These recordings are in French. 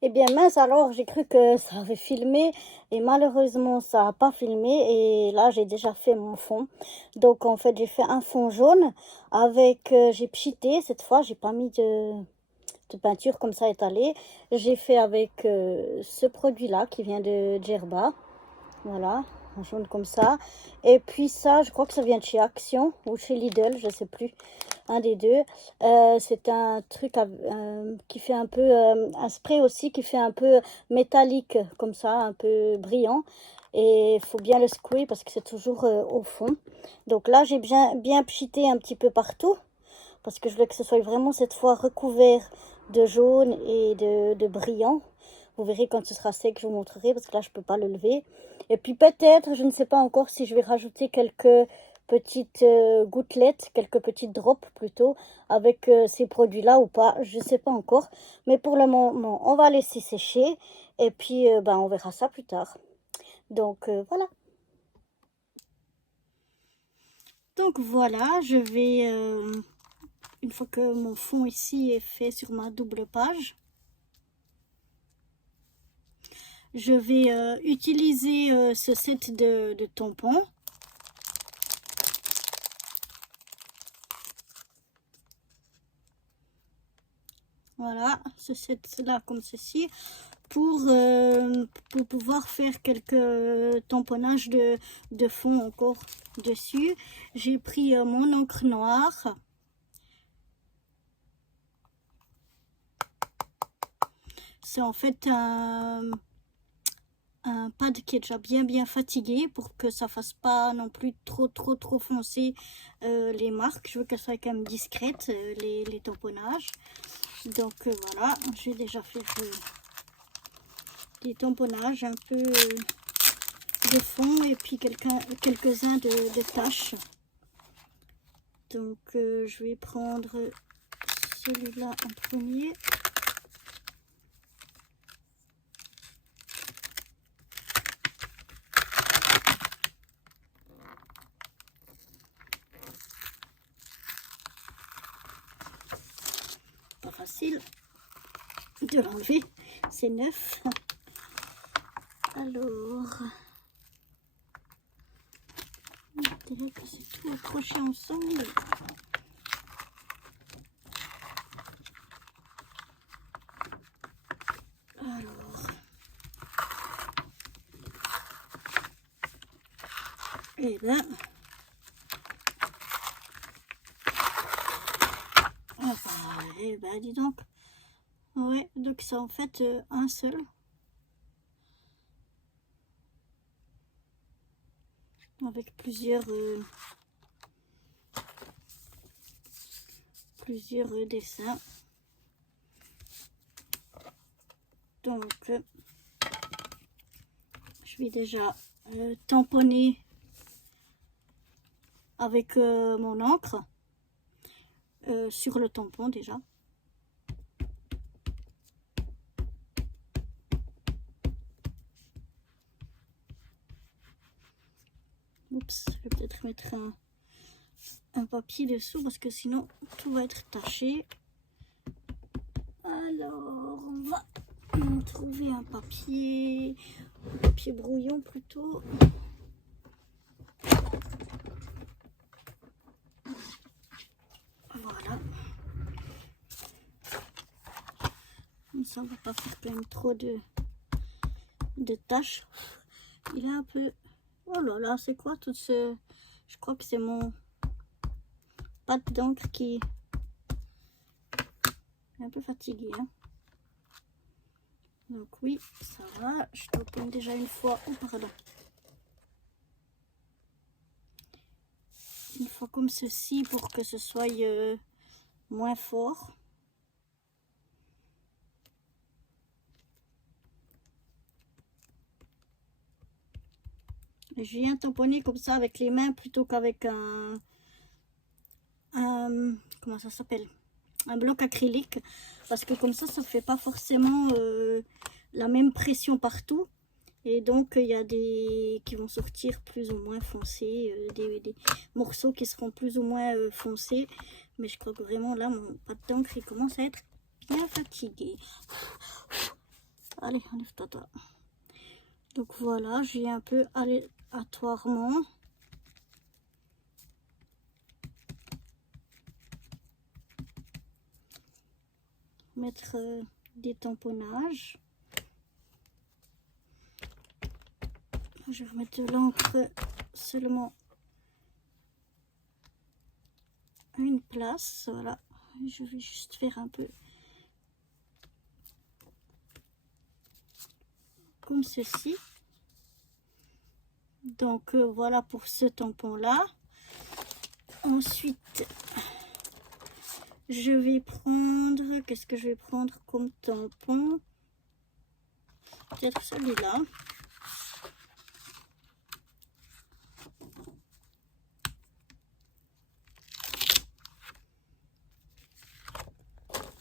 Eh bien mince, alors j'ai cru que ça avait filmé et malheureusement ça n'a pas filmé et là j'ai déjà fait mon fond. Donc en fait j'ai fait un fond jaune avec, j'ai pchité cette fois, j'ai pas mis de peinture comme ça étalée. J'ai fait avec ce produit-là qui vient de Djerba. Voilà, un jaune comme ça. Et puis ça, je crois que ça vient de chez Action ou chez Lidl, je sais plus, un des deux. C'est un truc qui fait un peu, un spray aussi qui fait un peu métallique comme ça, un peu brillant. Et il faut bien le secouer parce que c'est toujours au fond. Donc là, j'ai bien pchité un petit peu partout parce que je voulais que ce soit vraiment cette fois recouvert de jaune et de brillant. Vous verrez quand ce sera sec, je vous montrerai parce que là je ne peux pas le lever. Et puis peut-être, je ne sais pas encore si je vais rajouter quelques petites gouttelettes, quelques petites drops plutôt avec ces produits-là ou pas, je ne sais pas encore. Mais pour le moment, on va laisser sécher et puis ben, on verra ça plus tard. Donc voilà. Donc voilà, je vais, une fois que mon fond ici est fait sur ma double page, je vais utiliser ce set de tampons. Voilà, ce set-là comme ceci, pour pouvoir faire quelques tamponnages de fond encore dessus. J'ai pris mon encre noire. C'est en fait un pad qui est déjà bien fatigué pour que ça fasse pas non plus trop foncé les marques. Je veux qu'elles soient quand même discrètes, les tamponnages. Donc voilà, j'ai déjà fait des tamponnages un peu de fond et puis quelques-uns de taches. Donc je vais prendre celui-là en premier. Pas facile de l'enlever, c'est neuf. Alors, je dirais que c'est tout accroché ensemble. Alors, et ben, dis donc. Ouais, donc c'est en fait un seul. Avec plusieurs dessins. Donc, je vais déjà tamponner avec mon encre sur le tampon déjà. Oups, je vais peut-être mettre un papier dessous parce que sinon tout va être taché. Alors, on va trouver un papier brouillon plutôt. Voilà. Comme ça, on va pas faire quand même trop de taches. Il est un peu... Oh là là, c'est quoi tout ce... Je crois que c'est mon pâte d'encre qui est un peu fatigué. Hein. Donc oui, ça va. Je tamponne déjà une fois. Oh pardon. Une fois comme ceci pour que ce soit moins fort. Je viens tamponner comme ça avec les mains plutôt qu'avec comment ça s'appelle, un bloc acrylique, parce que comme ça fait pas forcément la même pression partout et donc il y a des qui vont sortir plus ou moins foncés, des morceaux qui seront plus ou moins foncés, mais je crois que vraiment là mon pâte d'encre il commence à être bien fatigué. Allez, enlève-toi toi. Donc voilà, je viens un peu aléatoirement. Mettre des tamponnages. Je vais remettre de l'encre seulement à une place. Voilà, je vais juste faire un peu comme ceci. Donc voilà pour ce tampon là. Ensuite je vais prendre, qu'est-ce que je vais prendre comme tampon? Peut-être celui-là.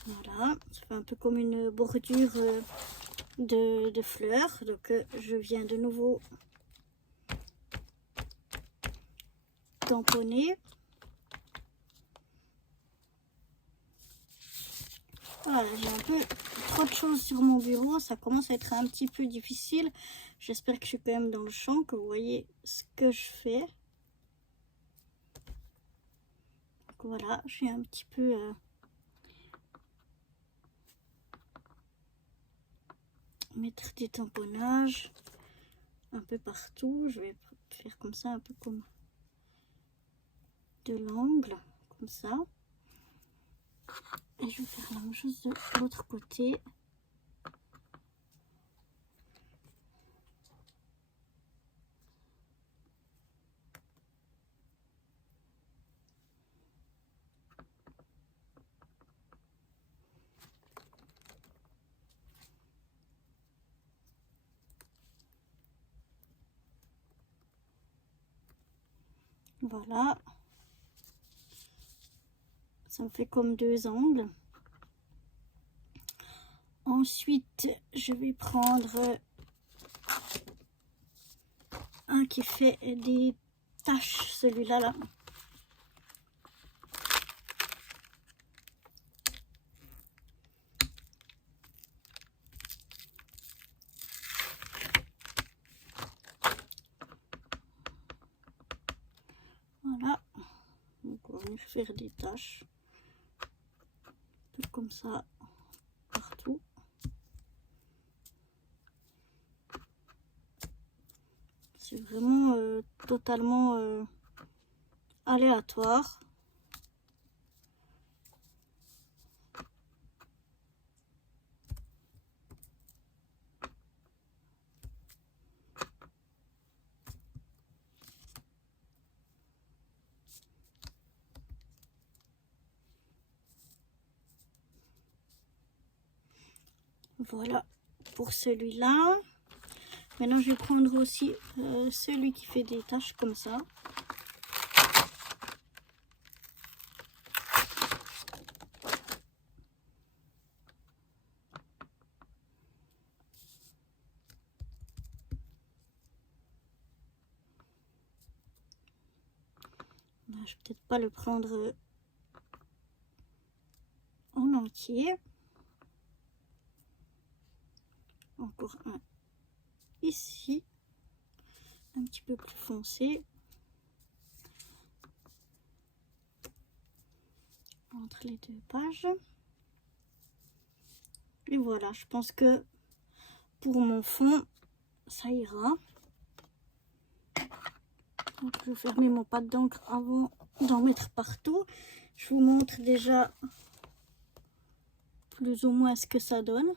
Voilà, ça fait un peu comme une bordure de fleurs. Donc je viens de nouveau tamponner. Voilà, j'ai un peu trop de choses sur mon bureau, ça commence à être un petit peu difficile. J'espère que je suis quand même dans le champ, que vous voyez ce que je fais. Donc voilà, j'ai un petit peu mettre des tamponnages un peu partout. Je vais faire comme ça, un peu comme de l'angle, comme ça. Et je vais faire la même chose de l'autre côté. Voilà. Ça me fait comme deux angles. Ensuite, je vais prendre un qui fait des taches, celui-là là. Voilà. Donc on va venir faire des taches. Un peu comme ça, partout. C'est vraiment totalement aléatoire. Voilà pour celui-là. Maintenant, je vais prendre aussi celui qui fait des taches comme ça. Je vais peut-être pas le prendre en entier. Encore un ici, un petit peu plus foncé. Entre les deux pages. Et voilà, je pense que pour mon fond, ça ira. Donc, je vais fermer mon pad d'encre avant d'en mettre partout. Je vous montre déjà plus ou moins ce que ça donne.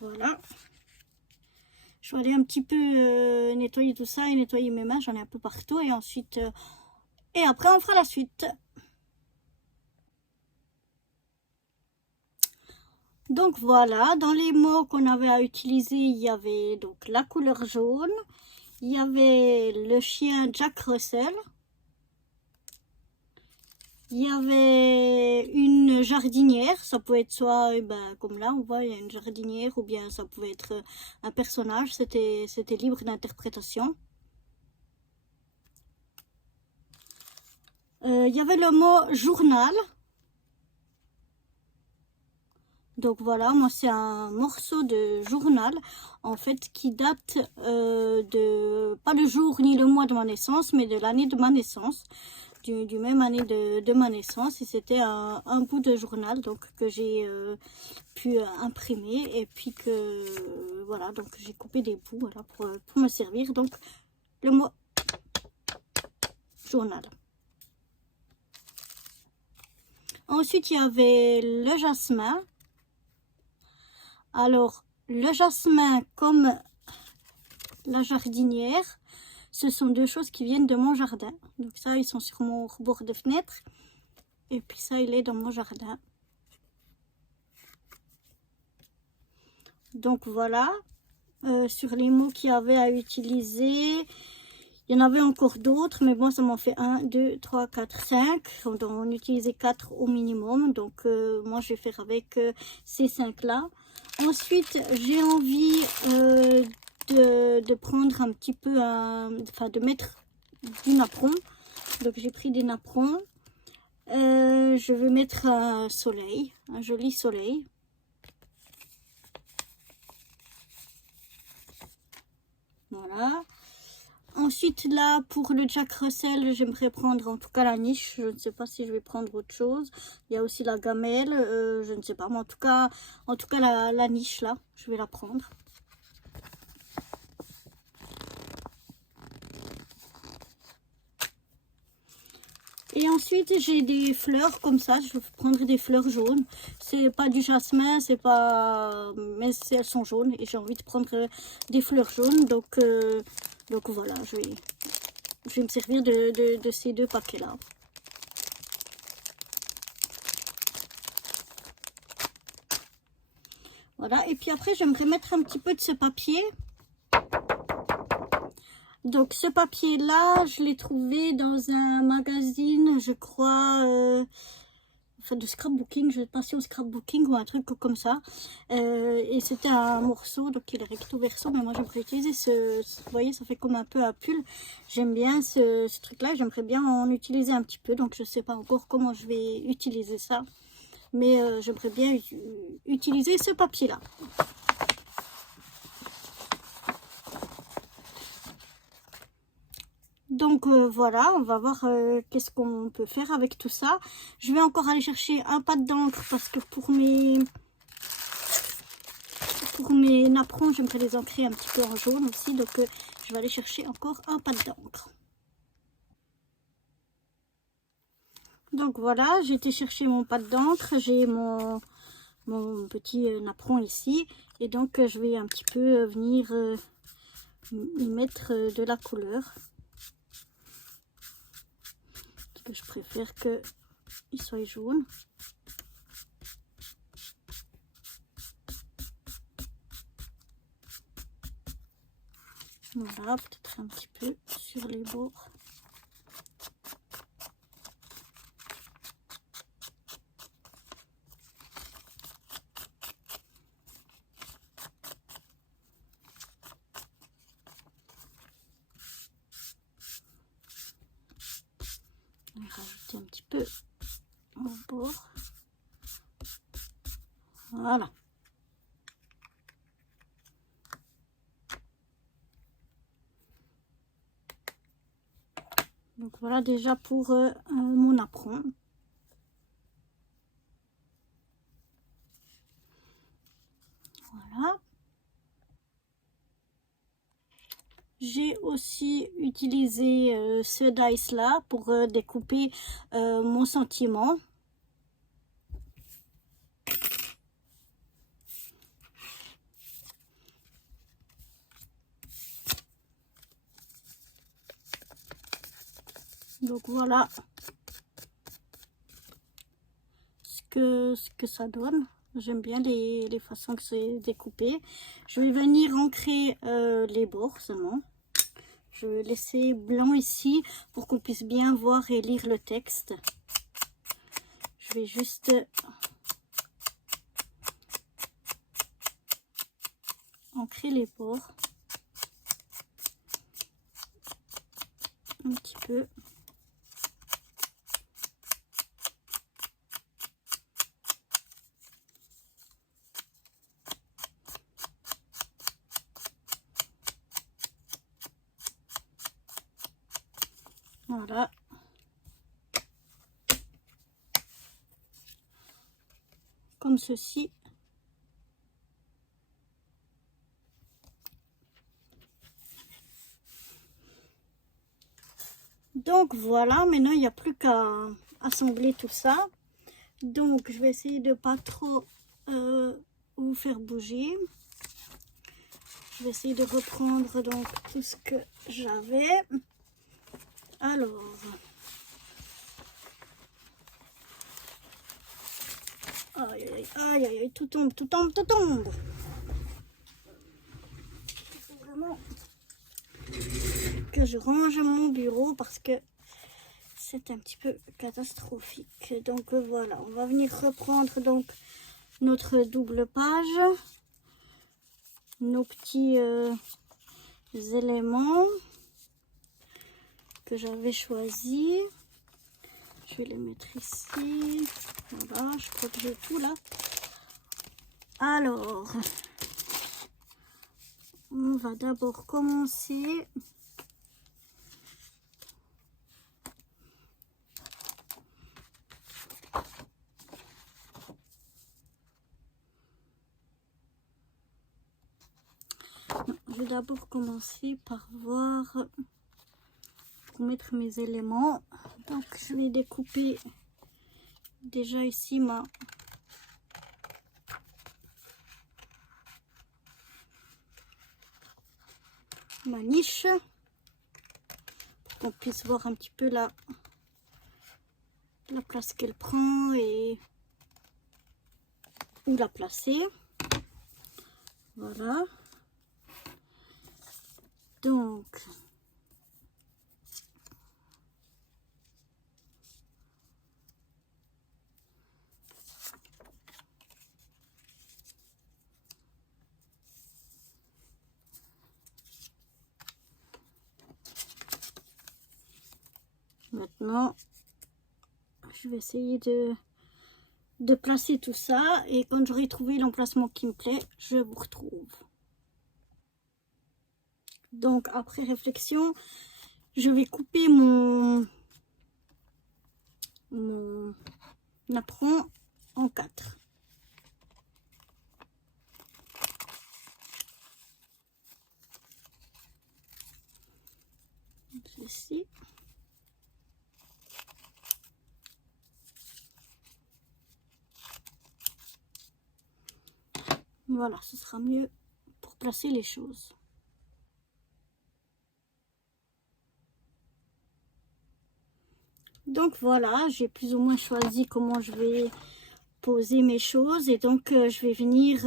Voilà. Je vais aller un petit peu nettoyer tout ça et nettoyer mes mains. J'en ai un peu partout. Et ensuite, et après, on fera la suite. Donc voilà, dans les mots qu'on avait à utiliser, il y avait donc la couleur jaune. Il y avait le chien Jack Russell. Il y avait une jardinière, ça pouvait être soit, comme là on voit, il y a une jardinière, ou bien ça pouvait être un personnage, c'était libre d'interprétation. Il y avait le mot journal. Donc voilà, moi c'est un morceau de journal en fait qui date de, pas le jour ni le mois de ma naissance, mais de l'année de ma naissance, du même année de ma naissance. Et c'était un bout de journal donc que j'ai pu imprimer et puis que voilà, donc j'ai coupé des bouts voilà, pour me servir. Donc le mot journal. Ensuite il y avait le jasmin. Alors, le jasmin comme la jardinière, ce sont deux choses qui viennent de mon jardin. Donc ça, ils sont sur mon rebord de fenêtre. Et puis ça, il est dans mon jardin. Donc voilà, sur les mots qu'il y avait à utiliser, il y en avait encore d'autres, mais bon, ça m'en fait 1, 2, 3, 4, 5. On utilisait 4 au minimum. Donc moi, je vais faire avec ces 5-là. Ensuite, j'ai envie de prendre un petit peu, enfin de mettre du napperon. Donc j'ai pris des napperons. Je vais mettre un soleil, un joli soleil. Voilà. Ensuite là, pour le Jack Russell, j'aimerais prendre en tout cas la niche. Je ne sais pas si je vais prendre autre chose. Il y a aussi la gamelle, je ne sais pas. Mais en tout cas la niche là, je vais la prendre. Et ensuite j'ai des fleurs comme ça, je vais prendre des fleurs jaunes. C'est pas du jasmin, c'est pas, mais elles sont jaunes et j'ai envie de prendre des fleurs jaunes. Donc voilà, je vais me servir de ces deux paquets là. Voilà, et puis après j'aimerais mettre un petit peu de ce papier. Donc ce papier là, je l'ai trouvé dans un magazine, je crois, enfin de scrapbooking, je vais passer au scrapbooking ou un truc comme ça. Et c'était un morceau, donc il est recto verso, mais moi j'aimerais utiliser vous voyez, ça fait comme un peu un pull. J'aime bien ce truc là, j'aimerais bien en utiliser un petit peu, donc je sais pas encore comment je vais utiliser ça. Mais j'aimerais bien utiliser ce papier là. Donc voilà, on va voir qu'est-ce qu'on peut faire avec tout ça. Je vais encore aller chercher un pad d'encre parce que pour mes napperons, j'aimerais les ancrer un petit peu en jaune aussi. Donc je vais aller chercher encore un pad d'encre. Donc voilà, j'ai été chercher mon pad d'encre, j'ai mon petit napperon ici. Et donc je vais un petit peu venir y mettre de la couleur. Parce que je préfère qu'il soit jaune. Voilà, peut-être un petit peu sur les bords. On va rajouter un petit peu au bord. Voilà. Donc voilà déjà pour mon napperon. Voilà. J'ai aussi utilisé ce dice là pour découper mon sentiment. Donc voilà ce que ça donne. J'aime bien les façons que c'est découpé. Je vais venir ancrer les bords seulement. Je vais laisser blanc ici pour qu'on puisse bien voir et lire le texte. Je vais juste ancrer les bords un petit peu. Voilà. Comme ceci. Donc voilà, maintenant il n'y a plus qu'à assembler tout ça. Donc je vais essayer de pas trop vous faire bouger. Je vais essayer de reprendre donc tout ce que j'avais. Alors, aïe aïe aïe aïe, tout tombe, tout tombe, tout tombe. Il faut vraiment que je range mon bureau parce que c'est un petit peu catastrophique. Donc voilà, on va venir reprendre donc notre double page, nos petits éléments que j'avais choisis. Je vais les mettre ici. Voilà, je crois que j'ai tout là. Alors, on va d'abord commencer. Je vais d'abord commencer par voir, pour mettre mes éléments. Donc, je vais découper déjà ici ma niche, pour qu'on puisse voir un petit peu la place qu'elle prend et où la placer. Voilà. Donc, maintenant, je vais essayer de placer tout ça et quand j'aurai trouvé l'emplacement qui me plaît, je vous retrouve. Donc, après réflexion, je vais couper mon apron en 4. Ici. Voilà, ce sera mieux pour placer les choses. Donc voilà, j'ai plus ou moins choisi comment je vais poser mes choses et donc je vais venir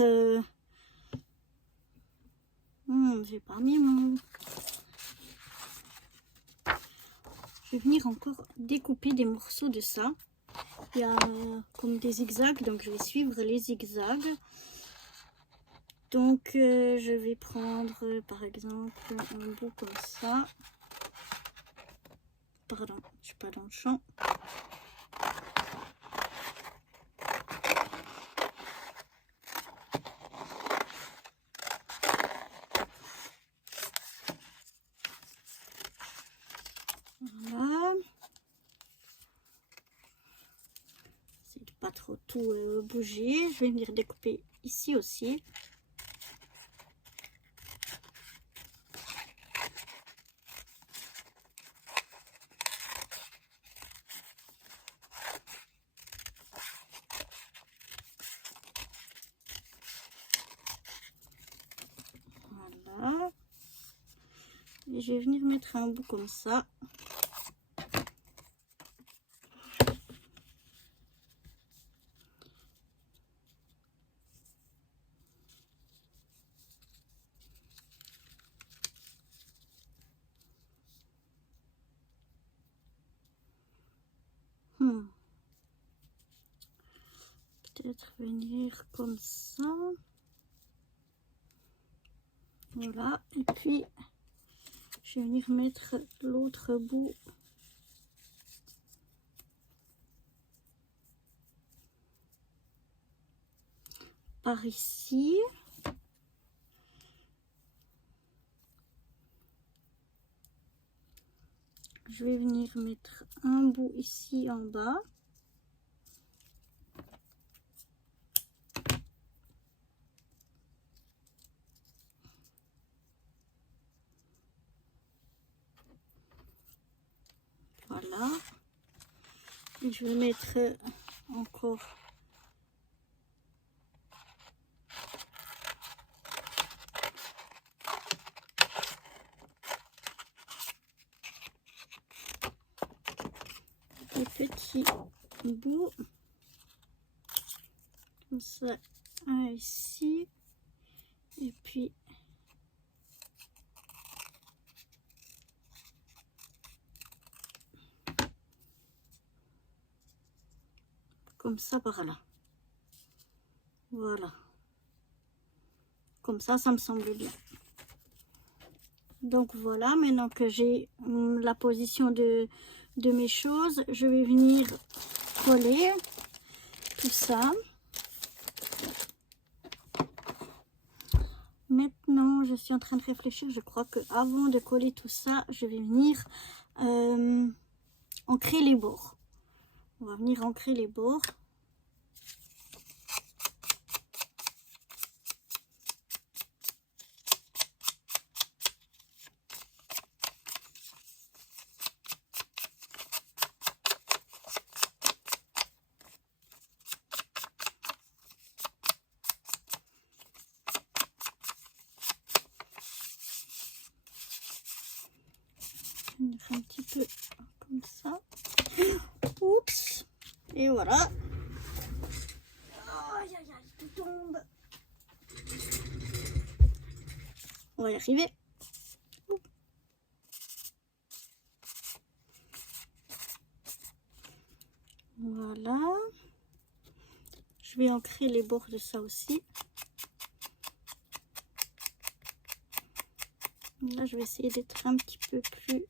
j'ai pas mis mon... Je vais venir encore découper des morceaux de ça. Il y a comme des zigzags, donc je vais suivre les zigzags. Donc je vais prendre par exemple un bout comme ça. Pardon, je suis pas dans le champ. Voilà. J'essaie de pas trop tout bouger. Je vais venir découper ici aussi. Voilà. Et je vais venir mettre un bout comme ça. Peut-être venir comme ça. Voilà. Et puis, je vais venir mettre l'autre bout par ici. je vais venir mettre un bout ici en bas. Voilà. Et je vais mettre encore des petits bouts. Comme ça, un ici. Et puis comme ça par là. Voilà. Comme ça me semble bien. Donc voilà, maintenant que j'ai la position de mes choses, je vais venir coller tout ça. Maintenant, je suis en train de réfléchir. Je crois que avant de coller tout ça, je vais venir ancrer les bords. On va venir ancrer les bords. Un petit peu comme ça. Oups. Et voilà. Aïe, aïe, aïe, tout tombe. On va y arriver. Voilà. Je vais ancrer les bords de ça aussi. Là, je vais essayer d'être un petit peu plus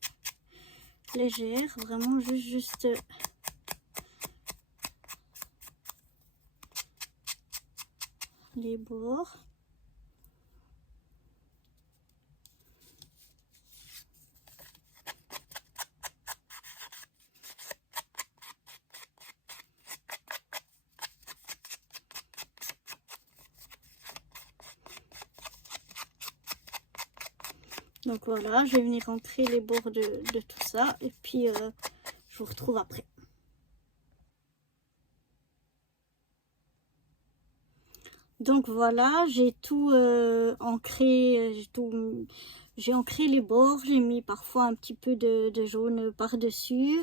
légère. Vraiment, juste les bords. Donc voilà, je vais venir ancrer les bords de tout ça et puis je vous retrouve après. Donc voilà, j'ai tout ancré, j'ai ancré les bords, j'ai mis parfois un petit peu de jaune par-dessus.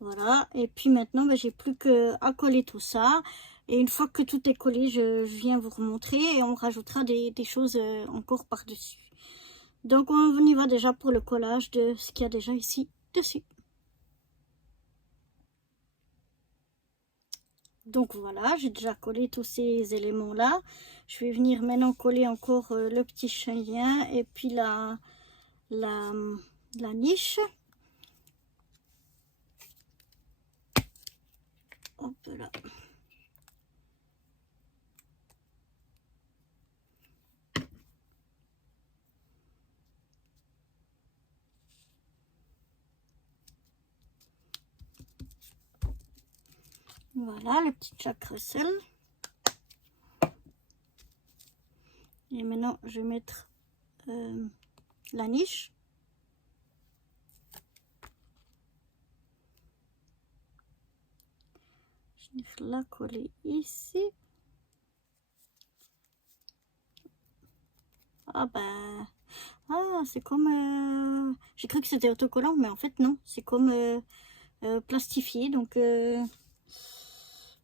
Voilà, et puis maintenant j'ai plus qu'à coller tout ça. Et une fois que tout est collé, je viens vous remontrer et on rajoutera des choses encore par-dessus. Donc on y va déjà pour le collage de ce qu'il y a déjà ici dessus. Donc voilà, j'ai déjà collé tous ces éléments là. Je vais venir maintenant coller encore le petit chien et puis la niche. Hop là. Voilà le petit Jack Russell. Et maintenant je vais mettre la niche. Je vais la coller ici. Ah ben, ah c'est comme, j'ai cru que c'était autocollant, mais en fait non, c'est comme plastifié, donc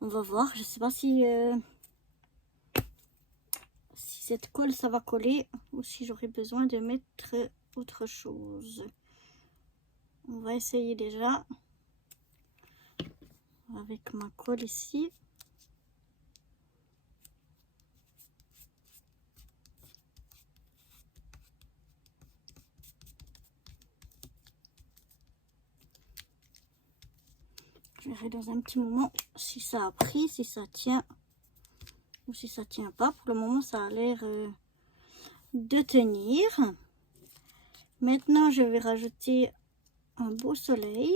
on va voir. Je sais pas si cette colle ça va coller ou si j'aurai besoin de mettre autre chose. On va essayer déjà avec ma colle ici. Je verrai dans un petit moment si ça a pris, si ça tient ou si ça tient pas. Pour le moment ça a l'air de tenir. Maintenant je vais rajouter un beau soleil.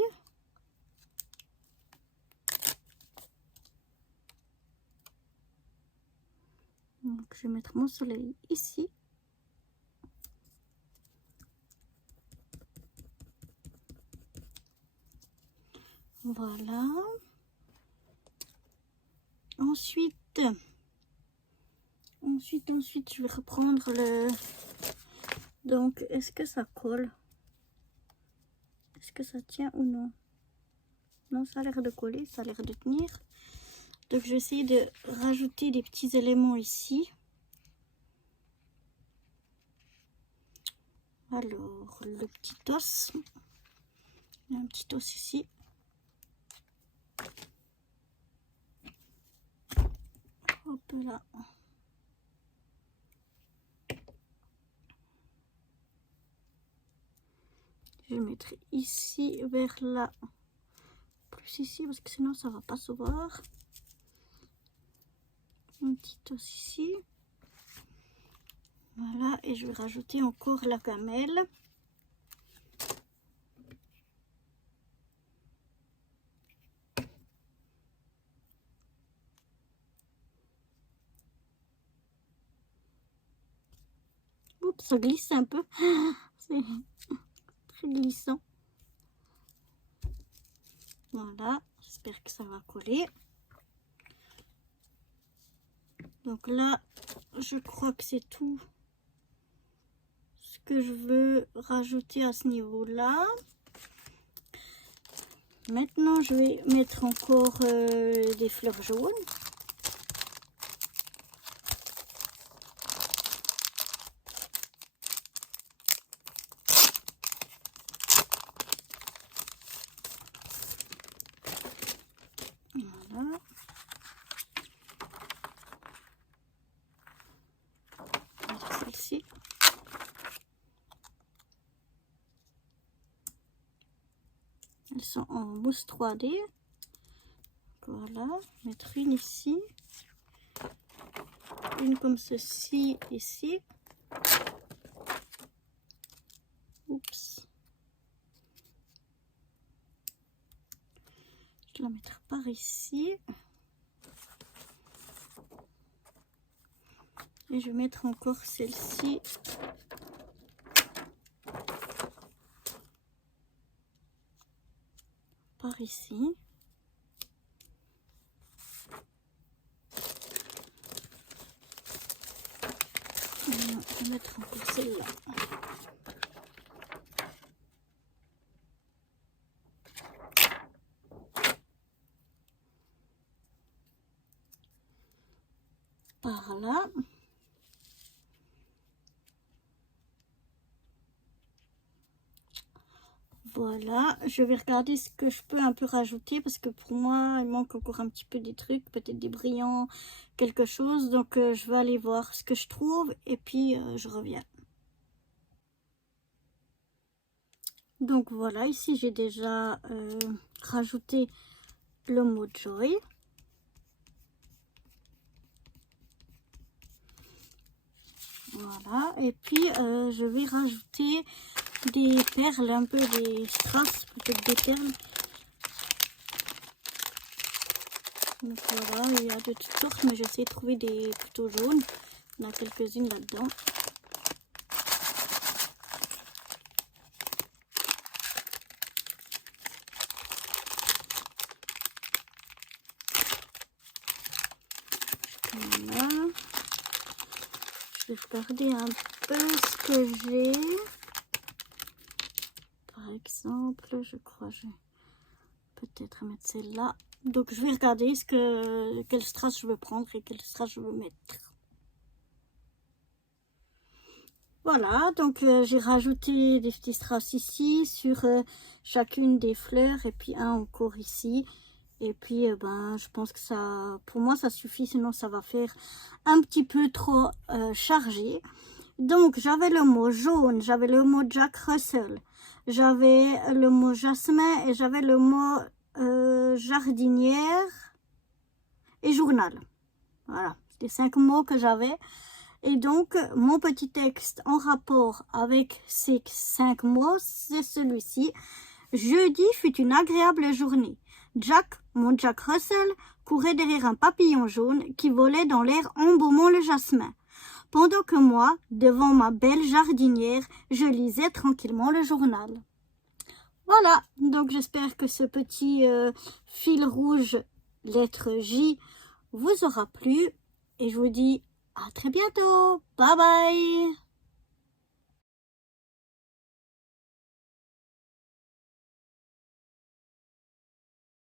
Donc je vais mettre mon soleil ici. Voilà. Ensuite, je vais reprendre le... Donc, est-ce que ça colle? Est-ce que ça tient ou non? Non, ça a l'air de coller, ça a l'air de tenir. Donc, je vais essayer de rajouter des petits éléments ici. Alors, le petit os. Il y a un petit os ici. Hop là. Je vais mettre ici vers là. Plus ici parce que sinon ça va pas se voir. Un petit os ici. Voilà, et je vais rajouter encore la gamelle. Oups, ça glisse un peu. C'est très glissant. Voilà, j'espère que ça va coller. Donc là, je crois que c'est tout ce que je veux rajouter à ce niveau-là. Maintenant, je vais mettre encore des fleurs jaunes. Voilà. Celle-ci. Elles sont en mousse 3D. Voilà, mettre une ici, une comme ceci ici. Oups. Je vais la mettre par ici. Et je vais mettre encore celle-ci. Par ici. Je vais mettre encore celle-là. Par là. Voilà, je vais regarder ce que je peux un peu rajouter parce que pour moi, il manque encore un petit peu des trucs, peut-être des brillants, quelque chose. Donc, je vais aller voir ce que je trouve et puis je reviens. Donc, voilà, ici, j'ai déjà rajouté le mot Joy. Voilà, et puis je vais rajouter des perles, un peu des strass, peut-être des perles. Donc voilà, il y a de toutes sortes, mais j'essaie de trouver des plutôt jaunes. Il y en a quelques-unes là-dedans. Voilà. Je vais regarder un peu ce que j'ai. Par exemple, je crois que je vais peut-être mettre celle-là. Donc je vais regarder quel strass je veux prendre et quel strass je veux mettre. Voilà, donc j'ai rajouté des petits strass ici sur chacune des fleurs et puis un encore ici. Et puis je pense que ça, pour moi ça suffit, sinon ça va faire un petit peu trop chargé. Donc j'avais le mot jaune, j'avais le mot Jack Russell, j'avais le mot jasmin et j'avais le mot jardinière et journal. Voilà, c'est les 5 mots que j'avais. Et donc, mon petit texte en rapport avec ces 5 mots, c'est celui-ci. Jeudi fut une agréable journée. Jack, mon Jack Russell, courait derrière un papillon jaune qui volait dans l'air embaumant le jasmin, pendant que moi, devant ma belle jardinière, je lisais tranquillement le journal. Voilà, donc j'espère que ce petit fil rouge, lettre J, vous aura plu et je vous dis à très bientôt. Bye bye.